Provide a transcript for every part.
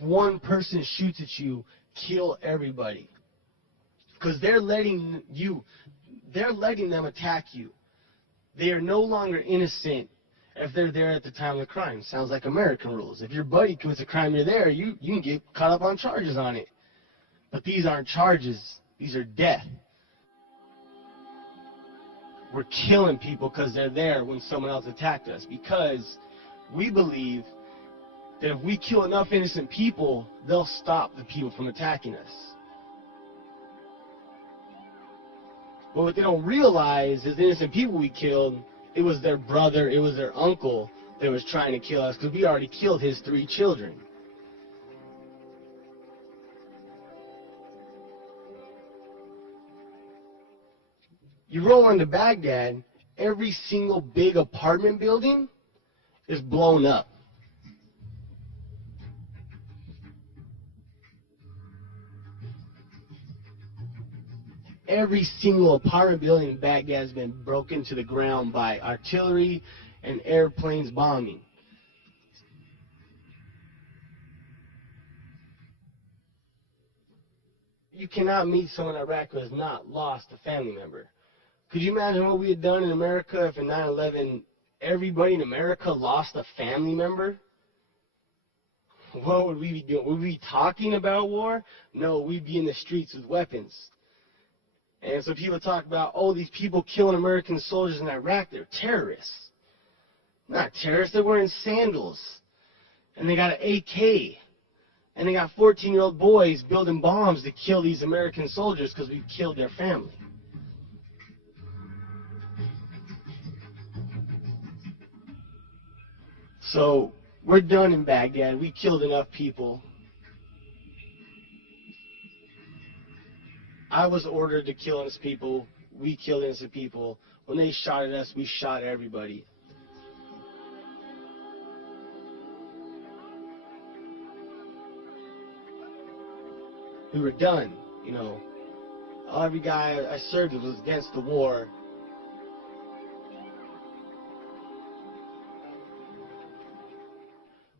one person shoots at you, kill everybody. Because they're letting them attack you. They are no longer innocent if they're there at the time of the crime. Sounds like American rules. If your buddy commits a crime, you're there, you can get caught up on charges on it. But these aren't charges. These are death. We're killing people because they're there when someone else attacked us. Because we believe that if we kill enough innocent people, they'll stop the people from attacking us. But what they don't realize is the innocent people we killed, it was their brother, it was their uncle that was trying to kill us because we already killed his 3 children. You roll into Baghdad, every single big apartment building is blown up. Every single apartment building in Baghdad has been broken to the ground by artillery and airplanes bombing. You cannot meet someone in Iraq who has not lost a family member. Could you imagine what we had done in America if in 9/11 everybody in America lost a family member? What would we be doing? Would we be talking about war? No, we'd be in the streets with weapons. And so people talk about, oh, these people killing American soldiers in Iraq, they're terrorists. Not terrorists, they're wearing sandals. And they got an AK. And they got 14-year-old boys building bombs to kill these American soldiers because we've killed their family. So we're done in Baghdad. We killed enough people. I was ordered to kill innocent people. We killed innocent people. When they shot at us, we shot everybody. We were done, you know. Every guy I served with was against the war.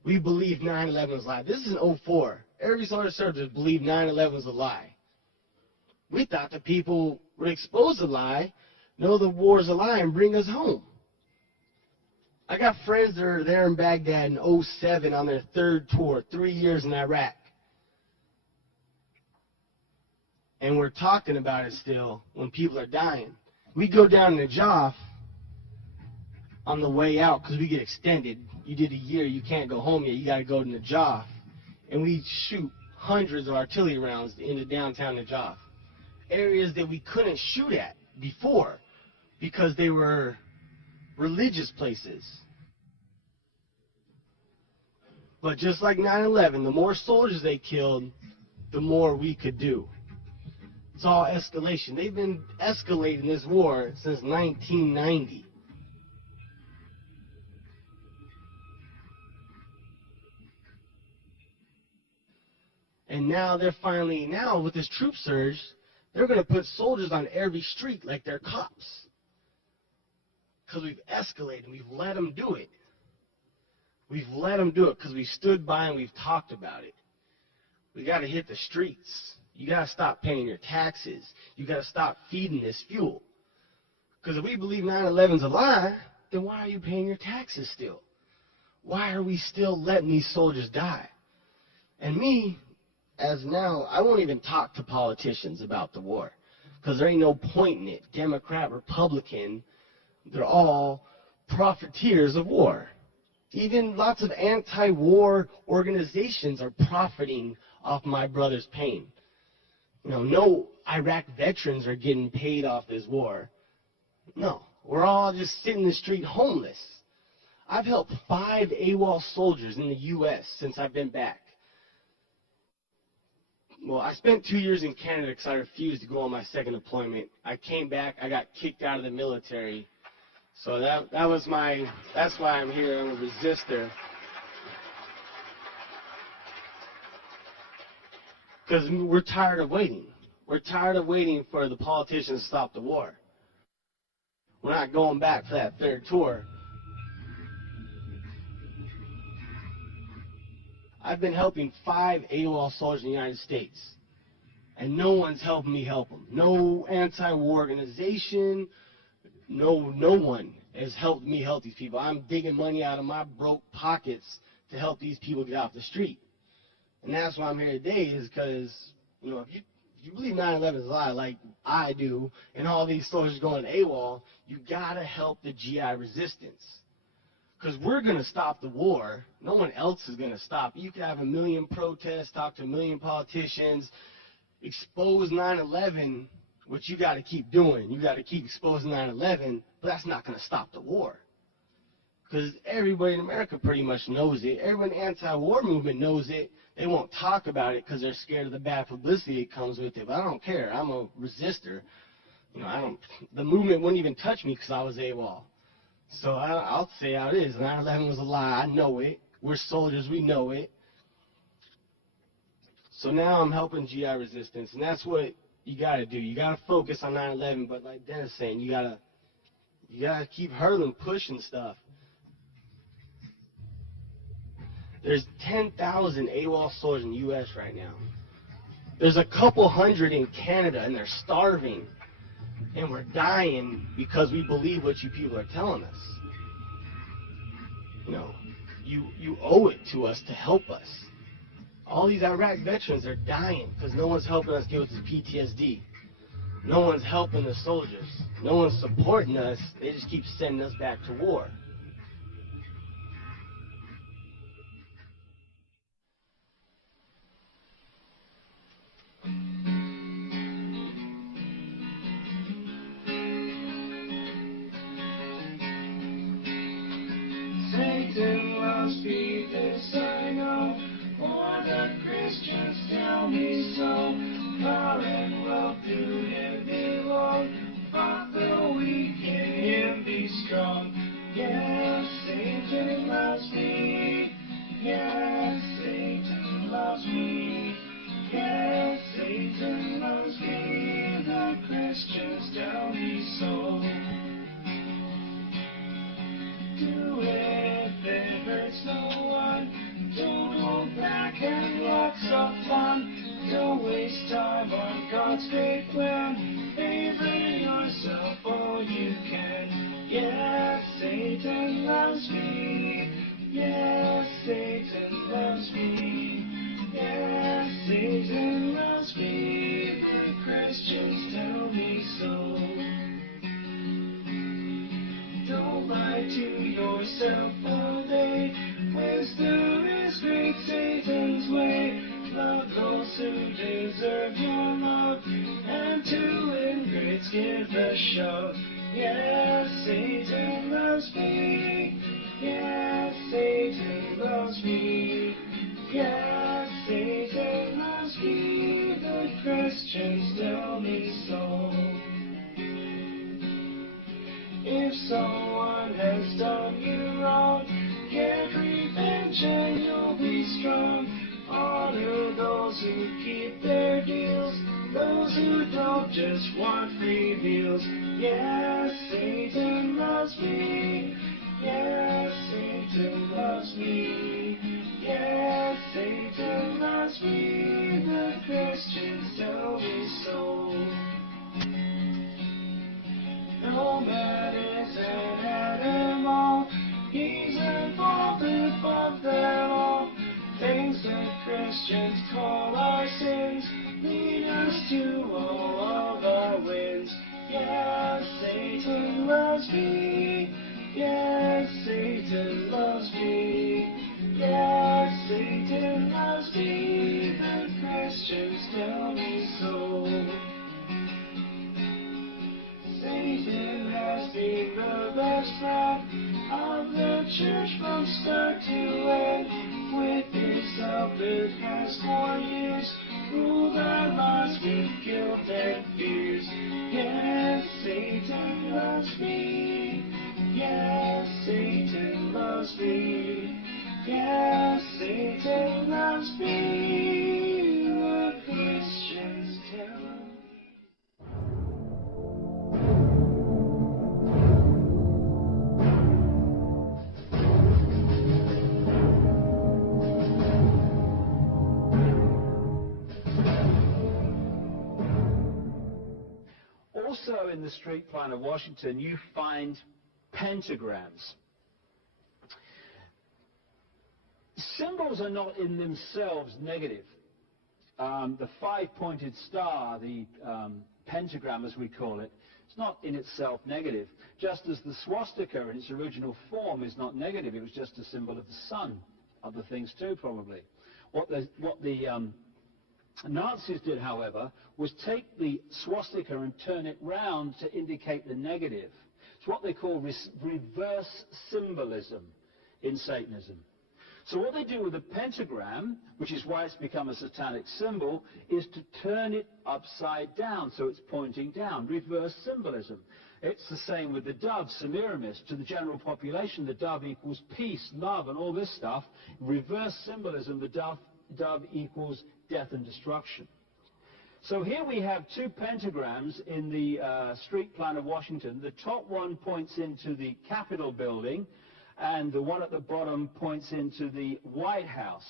We believed 9/11 was a lie. This is in 04. Every soldier served us believed 9/11 was a lie. We thought the people would expose the lie, know the war's a lie, and bring us home. I got friends that are there in Baghdad in 07 on their 3rd tour, 3 years in Iraq. And we're talking about it still when people are dying. We go down to Najaf on the way out because we get extended. You did a year, you can't go home yet, you got to go to Najaf. And we shoot hundreds of artillery rounds into downtown Najaf. Areas that we couldn't shoot at before because they were religious places. But just like 9/11, the more soldiers they killed, the more we could do. It's all escalation. They've been escalating this war since 1990. And now they're finally, with this troop surge, they're going to put soldiers on every street like they're cops. Because we've escalated. We've let them do it. We've let them do it because we stood by and we've talked about it. We got to hit the streets. You got to stop paying your taxes. You got to stop feeding this fuel. Because if we believe 9/11's a lie, then why are you paying your taxes still? Why are we still letting these soldiers die? And me, as now, I won't even talk to politicians about the war because there ain't no point in it. Democrat, Republican, they're all profiteers of war. Even lots of anti-war organizations are profiting off my brother's pain. You know, no Iraq veterans are getting paid off this war. No, we're all just sitting in the street homeless. I've helped 5 AWOL soldiers in the U.S. since I've been back. Well, I spent 2 years in Canada because I refused to go on my second deployment. I came back, I got kicked out of the military. So that's why I'm here. I'm a resistor. Because we're tired of waiting. We're tired of waiting for the politicians to stop the war. We're not going back for that 3rd tour. I've been helping 5 AWOL soldiers in the United States, and no one's helping me help them. No anti-war organization, no one has helped me help these people. I'm digging money out of my broke pockets to help these people get off the street. And that's why I'm here today, is because, you know, if you believe 9/11 is a lie like I do, and all these soldiers going AWOL, you gotta help the GI resistance. Because we're going to stop the war. No one else is going to stop it. You could have 1 million protests, talk to 1 million politicians, expose 9/11, which you got to keep doing. You got to keep exposing 9/11, but that's not going to stop the war. Because everybody in America pretty much knows it. Everyone in the anti-war movement knows it. They won't talk about it because they're scared of the bad publicity that comes with it. But I don't care. I'm a resistor. You know, the movement wouldn't even touch me because I was AWOL. So I'll say how it is. 9/11 was a lie. I know it. We're soldiers. We know it. So now I'm helping GI resistance, and that's what you got to do. You got to focus on 9/11, but like Dennis saying, you got to keep hurling, pushing stuff. There's 10,000 AWOL soldiers in the U.S. right now. There's a couple hundred in Canada, and they're starving. And we're dying because we believe what you people are telling us. You know, you owe it to us to help us. All these Iraq veterans are dying because no one's helping us deal with this PTSD. No one's helping the soldiers. No one's supporting us. They just keep sending us back to war. Satan loves me, this I know, for the Christians tell me so. Power and wealth to him belong, but the weak in him be strong. Yes, Satan loves me. Yes, Satan loves me. Yes, Satan loves me. The Christians tell me so. Do it, it hurts no one. Don't hold back and lots of fun. Don't waste time on God's great plan. Favor yourself all you can. Yes, Satan loves me. Yes, Satan loves me. Yes, Satan loves me. The Christians tell me so. Don't lie to yourself all day. Wisdom is great, Satan's way. Love those who deserve your love, and to ingrates give a shove. Yes, Satan loves me. Yes, Satan loves me. Yes, Satan loves me. The Christians tell me so. If someone has done you wrong, get revenge and you'll be strong. Honor those who keep their deals, those who don't just want free meals. Yes, Satan loves me. Yes, Satan loves me. Yes, Satan loves me. The Christians tell me so. No man is an animal. He's involved above them all. Things that Christians call our sins lead us to all of our wins. Yes, Satan loves me. Yes, Satan loves me. Yes, Satan loves me. The Christians tell me so. Satan has been the best friend of the church from start to end. With his help it has for years ruled our lives with guilt and fears. Yes, Satan loves me. Yes, Satan loves me. Yes, Satan loves me. The Christians tell me. Also in the street plan of Washington, you find pentagrams. Symbols are not in themselves negative. The five-pointed star, the pentagram as we call it, it's not in itself negative, just as the swastika in its original form is not negative. It was just a symbol of the sun. Other things too, probably. What the Nazis did, however, was take the swastika and turn it round to indicate the negative. It's what they call reverse symbolism in Satanism. So what they do with the pentagram, which is why it's become a satanic symbol, is to turn it upside down, so it's pointing down. Reverse symbolism. It's the same with the dove, Semiramis. To the general population, the dove equals peace, love, and all this stuff. Reverse symbolism, the dove equals death and destruction. So here we have two pentagrams in the street plan of Washington. The top one points into the Capitol building, and the one at the bottom points into the White House.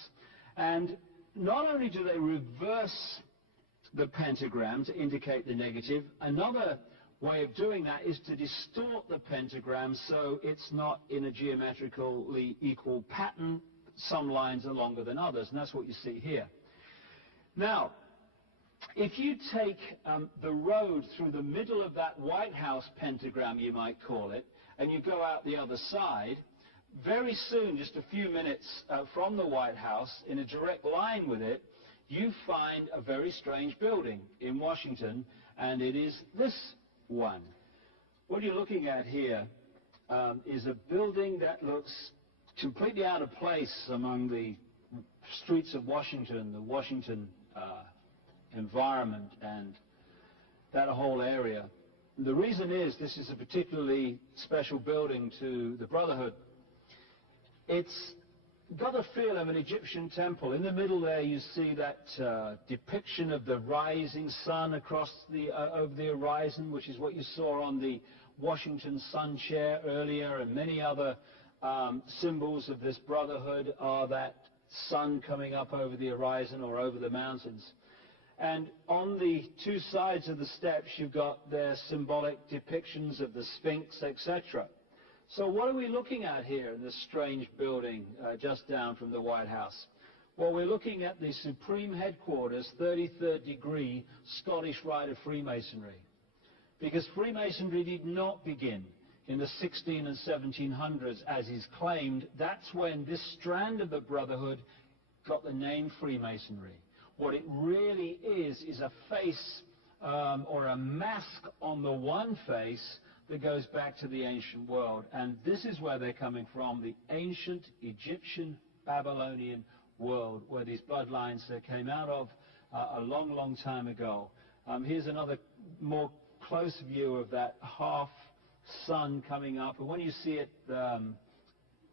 And not only do they reverse the pentagram to indicate the negative, another way of doing that is to distort the pentagram so it's not in a geometrically equal pattern. Some lines are longer than others, and that's what you see here. Now, if you take the road through the middle of that White House pentagram, you might call it, and you go out the other side, very soon, just a few minutes from the White House, in a direct line with it, you find a very strange building in Washington, and it is this one. What you're looking at here is a building that looks completely out of place among the streets of Washington, the Washington environment, and that whole area. The reason is this is a particularly special building to the Brotherhood. It's got a feel of an Egyptian temple. In the middle there you see that depiction of the rising sun across over the horizon, which is what you saw on the Washington sun chair earlier, and many other symbols of this brotherhood are that sun coming up over the horizon or over the mountains. And on the two sides of the steps you've got their symbolic depictions of the Sphinx, etc. So what are we looking at here in this strange building just down from the White House? Well, we're looking at the Supreme Headquarters, 33rd degree Scottish Rite of Freemasonry. Because Freemasonry did not begin in the 16 and 1700s, as is claimed. That's when this strand of the Brotherhood got the name Freemasonry. What it really is a face or a mask on the one face that goes back to the ancient world. And this is where they're coming from, the ancient Egyptian Babylonian world, where these bloodlines came out of a long, long time ago. Here's another more close view of that half sun coming up. And when you see it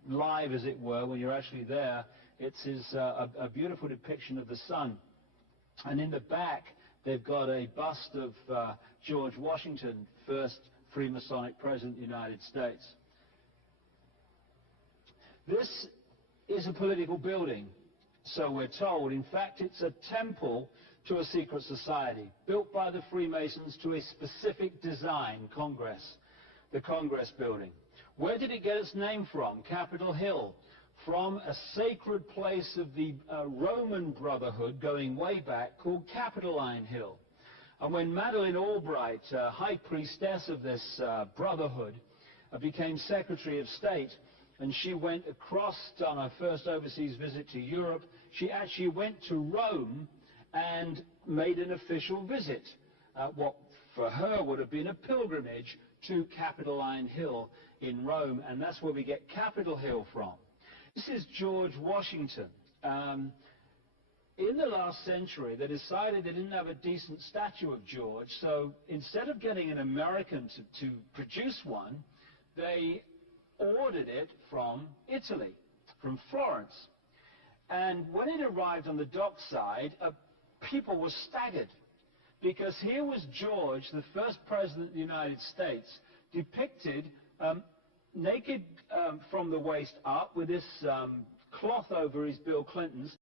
live, as it were, when you're actually there, it's a beautiful depiction of the sun. And in the back, they've got a bust of George Washington, first Freemasonic President of the United States. This is a political building, so we're told. In fact, it's a temple to a secret society, built by the Freemasons to a specific design, Congress, the Congress building. Where did it get its name from? Capitol Hill, from a sacred place of the Roman Brotherhood going way back called Capitoline Hill. And when Madeleine Albright, high priestess of this brotherhood, became Secretary of State, and she went across on her first overseas visit to Europe, she actually went to Rome and made an official visit, what for her would have been a pilgrimage to Capitoline Hill in Rome, and that's where we get Capitol Hill from. This is George Washington. In the last century, they decided they didn't have a decent statue of George, so instead of getting an American to produce one, they ordered it from Italy, from Florence. And when it arrived on the dockside, people were staggered, because here was George, the first president of the United States, depicted naked from the waist up with this cloth over his Bill Clinton's.